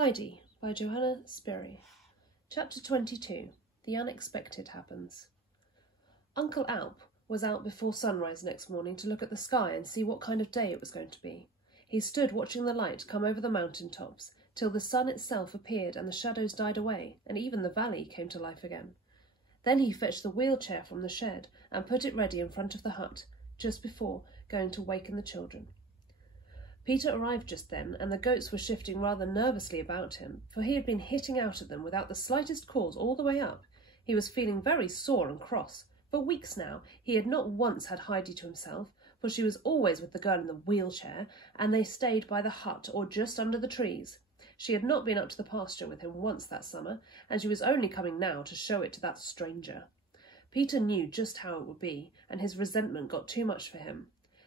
Heidi by Johanna Spyri. Chapter 22. The Unexpected Happens. Uncle Alp was out before sunrise next morning to look at the sky and see what kind of day it was going to be. He stood watching the light come over the mountain tops till the sun itself appeared and the shadows died away and even the valley came to life again. Then he fetched the wheelchair from the shed and put it ready in front of the hut, just before going to waken the children. Peter arrived just then, and the goats were shifting rather nervously about him, for he had been hitting out at them without the slightest cause all the way up. He was feeling very sore and cross. For weeks now he had not once had Heidi to himself, for she was always with the girl in the wheelchair, and they stayed by the hut or just under the trees. She had not been up to the pasture with him once that summer, and she was only coming now to show it to that stranger. Peter knew just how it would be, and his resentment got too much for him.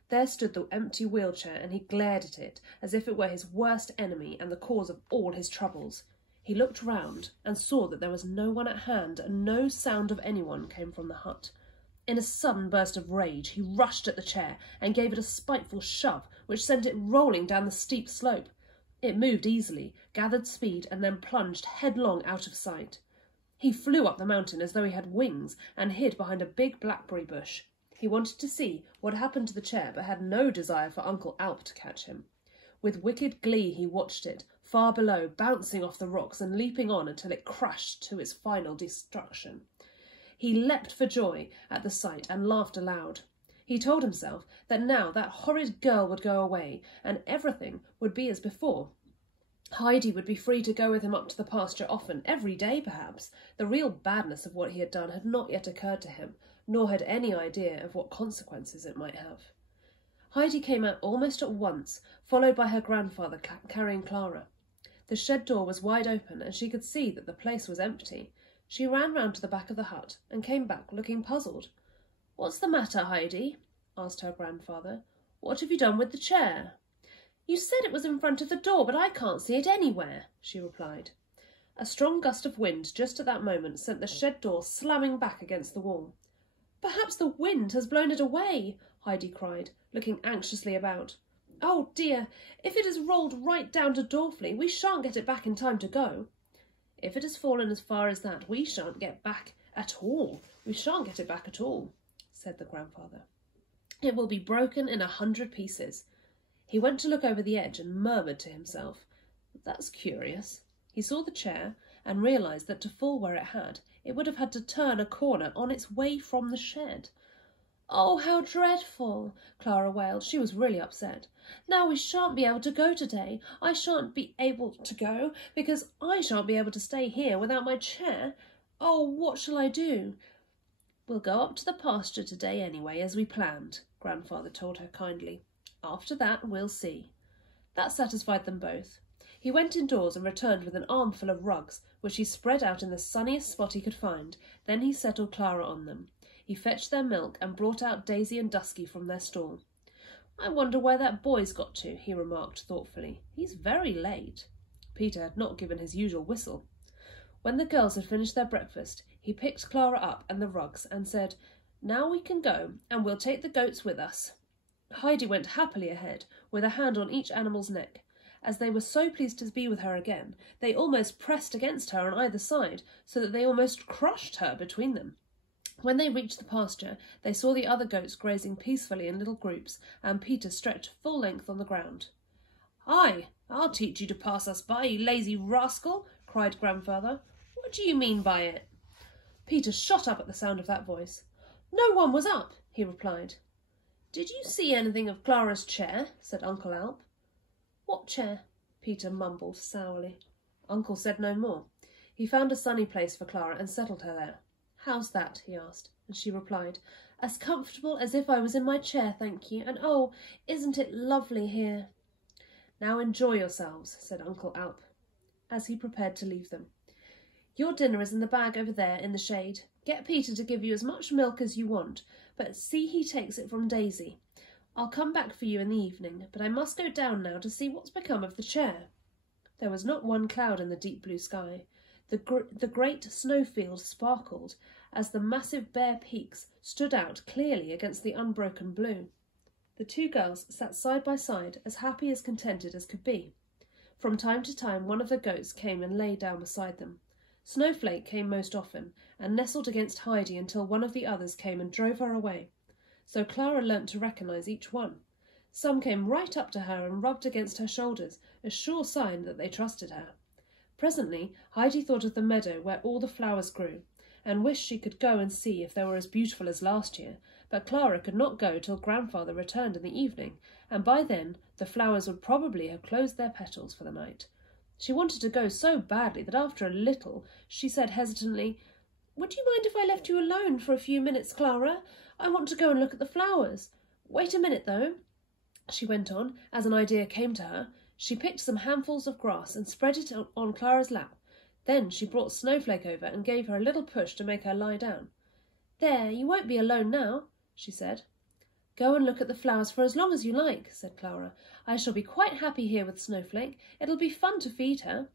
There stood the empty wheelchair, and he glared at it as if it were his worst enemy and the cause of all his troubles. He looked round and saw that there was no one at hand, and no sound of anyone came from the hut. In a sudden burst of rage he rushed at the chair and gave it a spiteful shove, which sent it rolling down the steep slope. It moved easily, gathered speed, and then plunged headlong out of sight. He flew up the mountain as though he had wings, and hid behind a big blackberry bush. He wanted to see what happened to the chair, but had no desire for Uncle Alp to catch him. With wicked glee he watched it, far below, bouncing off the rocks and leaping on until it crashed to its final destruction. He leapt for joy at the sight and laughed aloud. He told himself that now that horrid girl would go away, and everything would be as before. Heidi would be free to go with him up to the pasture often, every day perhaps. The real badness of what he had done had not yet occurred to him, nor had any idea of what consequences it might have. Heidi came out almost at once, followed by her grandfather carrying Clara. The shed door was wide open, and she could see that the place was empty. She ran round to the back of the hut, and came back looking puzzled. "What's the matter, Heidi?" asked her grandfather. "What have you done with the chair?" "You said it was in front of the door, but I can't see it anywhere," she replied. A strong gust of wind just at that moment sent the shed door slamming back against the wall. "Perhaps the wind has blown it away," Heidi cried, looking anxiously about. "Oh dear, if it has rolled right down to Dorfley, we shan't get it back in time to go." "If it has fallen as far as that, we shan't get back at all. We shan't get it back at all," said the grandfather. "It will be broken in 100 pieces." He went to look over the edge and murmured to himself, "That's curious." He saw the chair and realised that to fall where it had, it would have had to turn a corner on its way from the shed. "Oh, how dreadful!" Clara wailed. She was really upset. "Now we shan't be able to go today. I shan't be able to go because I shan't be able to stay here without my chair. Oh, what shall I do?" "We'll go up to the pasture today anyway, as we planned," Grandfather told her kindly. "After that, we'll see." That satisfied them both. He went indoors and returned with an armful of rugs, which he spread out in the sunniest spot he could find. Then he settled Clara on them. He fetched their milk and brought out Daisy and Dusky from their stall. "I wonder where that boy's got to," he remarked thoughtfully. "He's very late." Peter had not given his usual whistle. When the girls had finished their breakfast, he picked Clara up and the rugs and said, "Now we can go, and we'll take the goats with us." Heidi went happily ahead, with a hand on each animal's neck. As they were so pleased to be with her again, they almost pressed against her on either side, so that they almost crushed her between them. When they reached the pasture, they saw the other goats grazing peacefully in little groups, and Peter stretched full length on the ground. "Hi, I'll teach you to pass us by, you lazy rascal," cried Grandfather. "What do you mean by it?" Peter shot up at the sound of that voice. "No one was up," he replied. "Did you see anything of Clara's chair?" said Uncle Alp. "What chair?" Peter mumbled sourly. Uncle said no more. He found a sunny place for Clara and settled her there. "How's that?" he asked, and she replied, "As comfortable as if I was in my chair, thank you, and oh, isn't it lovely here?" "Now enjoy yourselves," said Uncle Alp, as he prepared to leave them. "Your dinner is in the bag over there in the shade. Get Peter to give you as much milk as you want, but see he takes it from Daisy. I'll come back for you in the evening, but I must go down now to see what's become of the chair." There was not one cloud in the deep blue sky. The great snowfield sparkled as the massive bare peaks stood out clearly against the unbroken blue. The two girls sat side by side, as happy as contented as could be. From time to time one of the goats came and lay down beside them. Snowflake came most often, and nestled against Heidi until one of the others came and drove her away. So Clara learnt to recognise each one. Some came right up to her and rubbed against her shoulders, a sure sign that they trusted her. Presently Heidi thought of the meadow where all the flowers grew, and wished she could go and see if they were as beautiful as last year, but Clara could not go till grandfather returned in the evening, and by then the flowers would probably have closed their petals for the night. She wanted to go so badly that after a little she said hesitantly, "Would you mind if I left you alone for a few minutes, Clara? I want to go and look at the flowers. Wait a minute, though," she went on, as an idea came to her. She picked some handfuls of grass and spread it on Clara's lap. Then she brought Snowflake over and gave her a little push to make her lie down. "There, you won't be alone now," she said. "Go and look at the flowers for as long as you like," said Clara. "I shall be quite happy here with Snowflake. It'll be fun to feed her."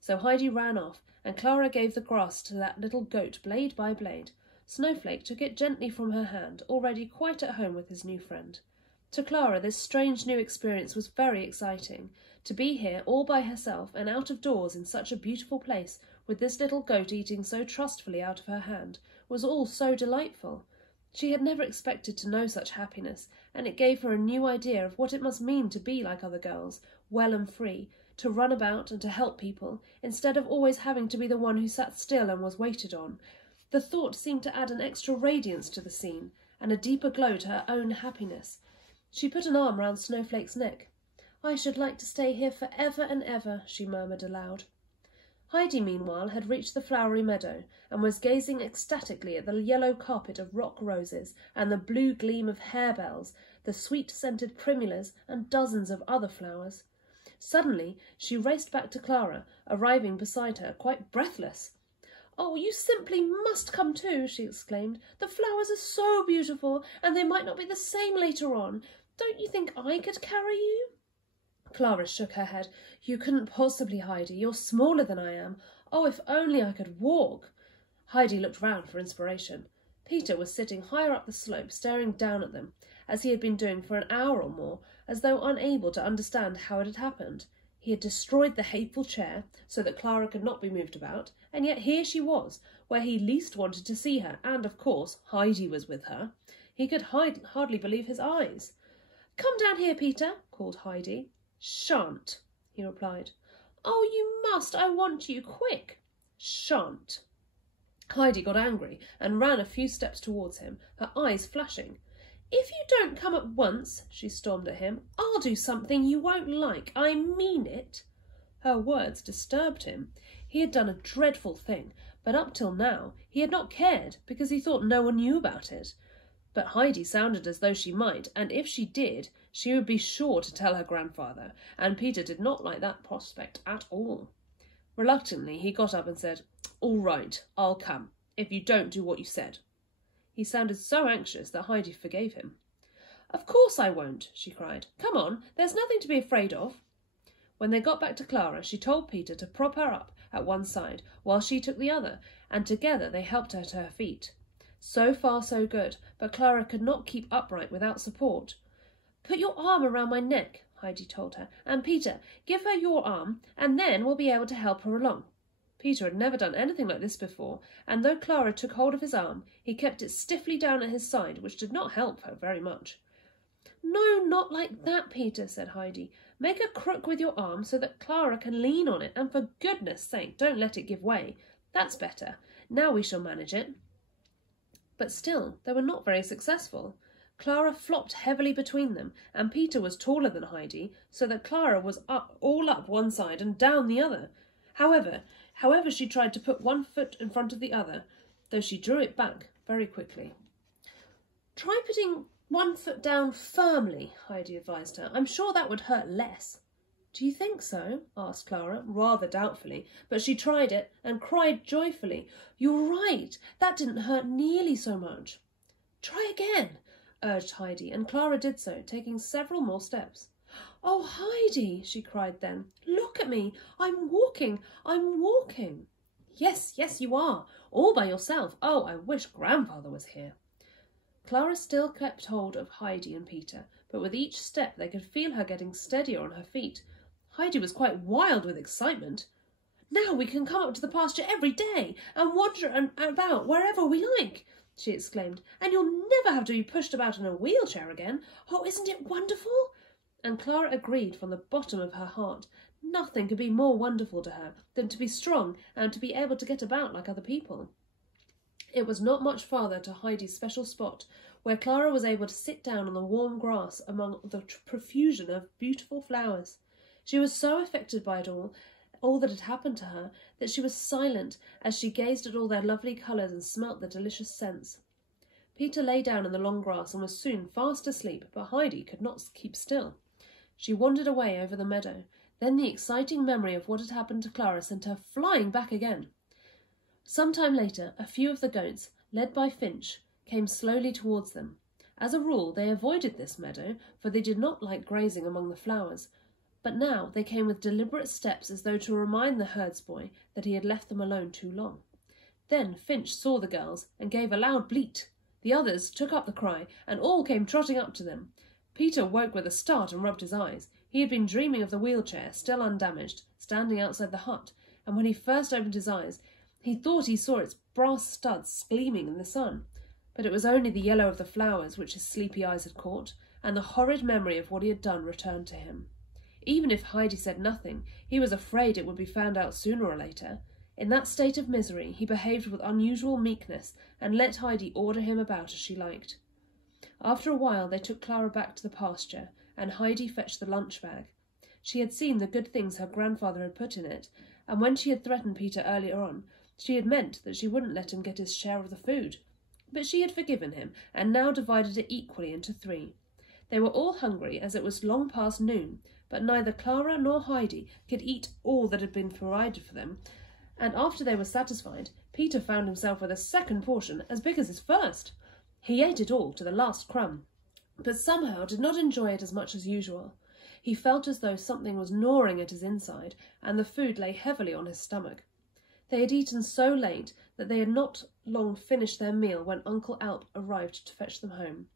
So Heidi ran off, and Clara gave the grass to that little goat blade by blade. Snowflake took it gently from her hand, already quite at home with his new friend. To Clara this strange new experience was very exciting. To be here all by herself and out of doors in such a beautiful place, with this little goat eating so trustfully out of her hand, was all so delightful. She had never expected to know such happiness, and it gave her a new idea of what it must mean to be like other girls, well and free, to run about and to help people, instead of always having to be the one who sat still and was waited on. The thought seemed to add an extra radiance to the scene, and a deeper glow to her own happiness. She put an arm round Snowflake's neck. "I should like to stay here for ever and ever," she murmured aloud. Heidi, meanwhile, had reached the flowery meadow, and was gazing ecstatically at the yellow carpet of rock roses and the blue gleam of harebells, the sweet-scented primulas, and dozens of other flowers. Suddenly she raced back to Clara, arriving beside her, quite breathless. "Oh, you simply must come too," she exclaimed. "The flowers are so beautiful, and they might not be the same later on. Don't you think I could carry you?" Clara shook her head. "You couldn't possibly, Heidi. You're smaller than I am. Oh, if only I could walk." Heidi looked round for inspiration. Peter was sitting higher up the slope, staring down at them, as he had been doing for an hour or more, as though unable to understand how it had happened. He had destroyed the hateful chair, so that Clara could not be moved about, and yet here she was, where he least wanted to see her, and, of course, Heidi was with her. He could hardly believe his eyes. "Come down here, Peter," called Heidi. "Shan't," he replied. "Oh, you must. I want you. Quick." "Shan't." Heidi got angry and ran a few steps towards him, her eyes flashing. "If you don't come at once," she stormed at him, "I'll do something you won't like. I mean it." Her words disturbed him. He had done a dreadful thing, but up till now he had not cared, because he thought no one knew about it. But Heidi sounded as though she might, and if she did, she would be sure to tell her grandfather, and Peter did not like that prospect at all. Reluctantly he got up and said, "All right, I'll come, if you don't do what you said." He sounded so anxious that Heidi forgave him. "Of course I won't," she cried. "Come on, there's nothing to be afraid of." When they got back to Clara, she told Peter to prop her up at one side, while she took the other, and together they helped her to her feet. So far so good, but Clara could not keep upright without support. "Put your arm around my neck," Heidi told her, "and Peter, give her your arm, and then we'll be able to help her along." Peter had never done anything like this before, and though Clara took hold of his arm, he kept it stiffly down at his side, which did not help her very much. "No, not like that, Peter," said Heidi. "Make a crook with your arm so that Clara can lean on it, and for goodness' sake don't let it give way. That's better. Now we shall manage it." But still they were not very successful. Clara flopped heavily between them, and Peter was taller than Heidi, so that Clara was all up one side and down the other. However, she tried to put one foot in front of the other, though she drew it back very quickly. "Try putting one foot down firmly," Heidi advised her. "I'm sure that would hurt less." "Do you think so?" asked Clara, rather doubtfully, but she tried it and cried joyfully. "You're right, that didn't hurt nearly so much." "Try again," urged Heidi, and Clara did so, taking several more steps. "Oh, Heidi," she cried then, "look at me. I'm walking. "Yes, you are, all by yourself. Oh, I wish grandfather was here." Clara still kept hold of Heidi and Peter, but with each step they could feel her getting steadier on her feet. Heidi was quite wild with excitement. "Now we can come up to the pasture every day and wander about wherever we like," she exclaimed, "and you'll never have to be pushed about in a wheelchair again. Oh, isn't it wonderful?" And Clara agreed from the bottom of her heart. Nothing could be more wonderful to her than to be strong and to be able to get about like other people. It was not much farther to Heidi's special spot, where Clara was able to sit down on the warm grass among the profusion of beautiful flowers. She was so affected by it all that had happened to her, that she was silent as she gazed at all their lovely colours and smelt the delicious scents. Peter lay down in the long grass and was soon fast asleep, but Heidi could not keep still. She wandered away over the meadow. Then the exciting memory of what had happened to Clara sent her flying back again. Some time later, a few of the goats, led by Finch, came slowly towards them. As a rule, they avoided this meadow, for they did not like grazing among the flowers, but now they came with deliberate steps as though to remind the herdsboy that he had left them alone too long. Then Finch saw the girls and gave a loud bleat. The others took up the cry, and all came trotting up to them. Peter woke with a start and rubbed his eyes. He had been dreaming of the wheelchair, still undamaged, standing outside the hut, and when he first opened his eyes, he thought he saw its brass studs gleaming in the sun. But it was only the yellow of the flowers which his sleepy eyes had caught, and the horrid memory of what he had done returned to him. Even if Heidi said nothing, he was afraid it would be found out sooner or later. In that state of misery, he behaved with unusual meekness, and let Heidi order him about as she liked. After a while they took Clara back to the pasture, and Heidi fetched the lunch bag. She had seen the good things her grandfather had put in it, and when she had threatened Peter earlier on, she had meant that she wouldn't let him get his share of the food. But she had forgiven him, and now divided it equally into 3. They were all hungry, as it was long past noon, but neither Clara nor Heidi could eat all that had been provided for them, and after they were satisfied, Peter found himself with a second portion as big as his first. He ate it all to the last crumb, but somehow did not enjoy it as much as usual. He felt as though something was gnawing at his inside, and the food lay heavily on his stomach. They had eaten so late that they had not long finished their meal when Uncle Alp arrived to fetch them home.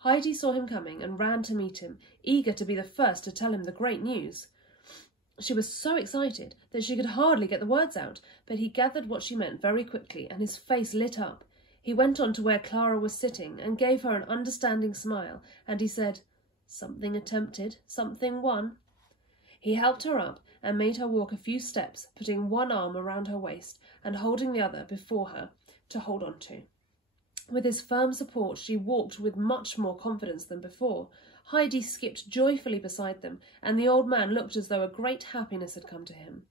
Heidi saw him coming and ran to meet him, eager to be the first to tell him the great news. She was so excited that she could hardly get the words out, but he gathered what she meant very quickly, and his face lit up. He went on to where Clara was sitting and gave her an understanding smile, and he said, "Something attempted, something won." He helped her up and made her walk a few steps, putting one arm around her waist and holding the other before her to hold on to. With his firm support, she walked with much more confidence than before. Heidi skipped joyfully beside them, and the old man looked as though a great happiness had come to him.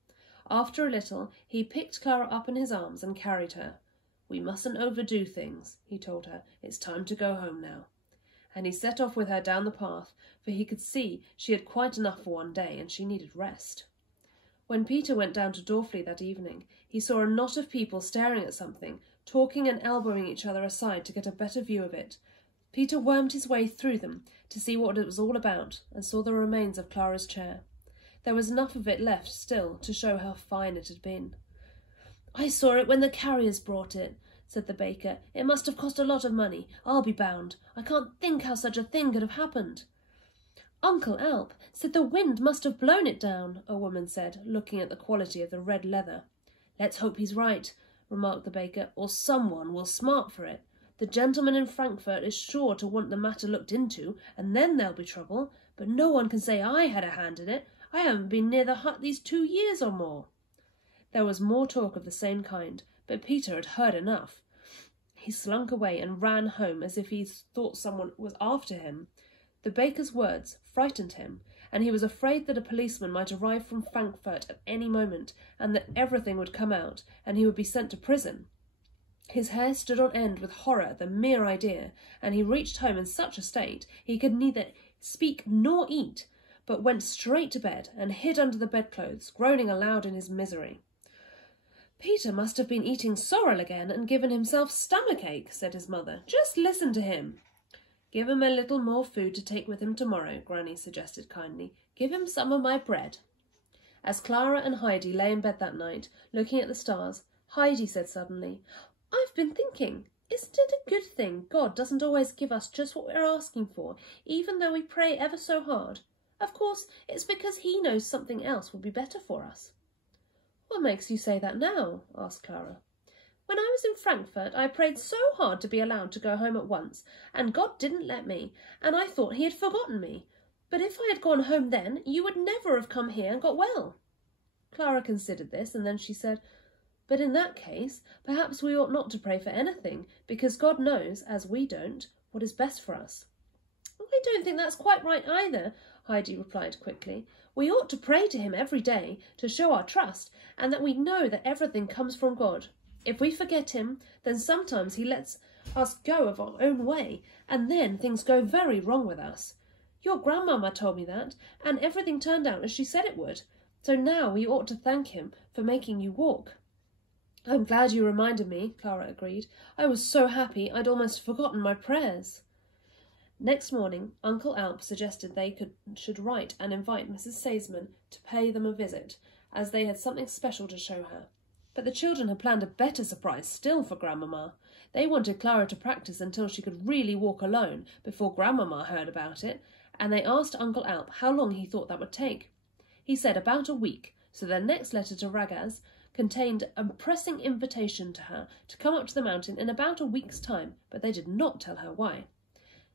After a little, he picked Clara up in his arms and carried her. "We mustn't overdo things," he told her. "It's time to go home now." And he set off with her down the path, for he could see she had quite enough for one day, and she needed rest. When Peter went down to Dorfley that evening, he saw a knot of people staring at something, talking and elbowing each other aside to get a better view of it. Peter wormed his way through them to see what it was all about, and saw the remains of Clara's chair. There was enough of it left still to show how fine it had been. "I saw it when the carriers brought it," said the baker. "It must have cost a lot of money, I'll be bound. I can't think how such a thing could have happened." "Uncle Alp said the wind must have blown it down," a woman said, looking at the quality of the red leather. "Let's hope he's right," remarked the baker, "or someone will smart for it. The gentleman in Frankfurt is sure to want the matter looked into, and then there'll be trouble. But no one can say I had a hand in it. I haven't been near the hut these 2 years or more." There was more talk of the same kind, but Peter had heard enough. He slunk away and ran home as if he thought someone was after him. The baker's words frightened him, and he was afraid that a policeman might arrive from Frankfurt at any moment, and that everything would come out, and he would be sent to prison. His hair stood on end with horror at the mere idea, and he reached home in such a state he could neither speak nor eat, but went straight to bed and hid under the bedclothes, groaning aloud in his misery. "Peter must have been eating sorrel again and given himself stomach-ache," said his mother. "Just listen to him." "Give him a little more food to take with him tomorrow," Granny suggested kindly. "Give him some of my bread." As Clara and Heidi lay in bed that night, looking at the stars, Heidi said suddenly, "I've been thinking, isn't it a good thing God doesn't always give us just what we're asking for, even though we pray ever so hard? Of course, it's because he knows something else will be better for us." "What makes you say that now?" asked Clara. "When I was in Frankfurt, I prayed so hard to be allowed to go home at once, and God didn't let me, and I thought he had forgotten me. But if I had gone home then, you would never have come here and got well." Clara considered this, and then she said, "But in that case, perhaps we ought not to pray for anything, because God knows, as we don't, what is best for us." "I don't think that's quite right either," Heidi replied quickly. "We ought to pray to him every day to show our trust, and that we know that everything comes from God. If we forget him, then sometimes he lets us go of our own way, and then things go very wrong with us. Your grandmama told me that, and everything turned out as she said it would. So now we ought to thank him for making you walk." "I'm glad you reminded me," Clara agreed. "I was so happy I'd almost forgotten my prayers." Next morning, Uncle Alp suggested they should write and invite Mrs. Sesemann to pay them a visit, as they had something special to show her. But the children had planned a better surprise still for Grandmama. They wanted Clara to practice until she could really walk alone before Grandmama heard about it, and they asked Uncle Alp how long he thought that would take. He said about a week, so their next letter to Ragaz contained a pressing invitation to her to come up to the mountain in about a week's time, but they did not tell her why.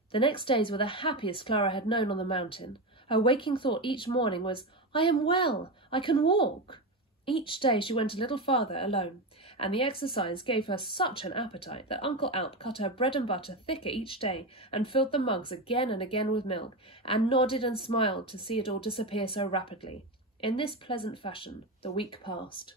The next days were the happiest Clara had known on the mountain. Her waking thought each morning was, "I am well, I can walk." Each day she went a little farther alone, and the exercise gave her such an appetite that Uncle Alp cut her bread and butter thicker each day and filled the mugs again and again with milk, and nodded and smiled to see it all disappear so rapidly. In this pleasant fashion the week passed.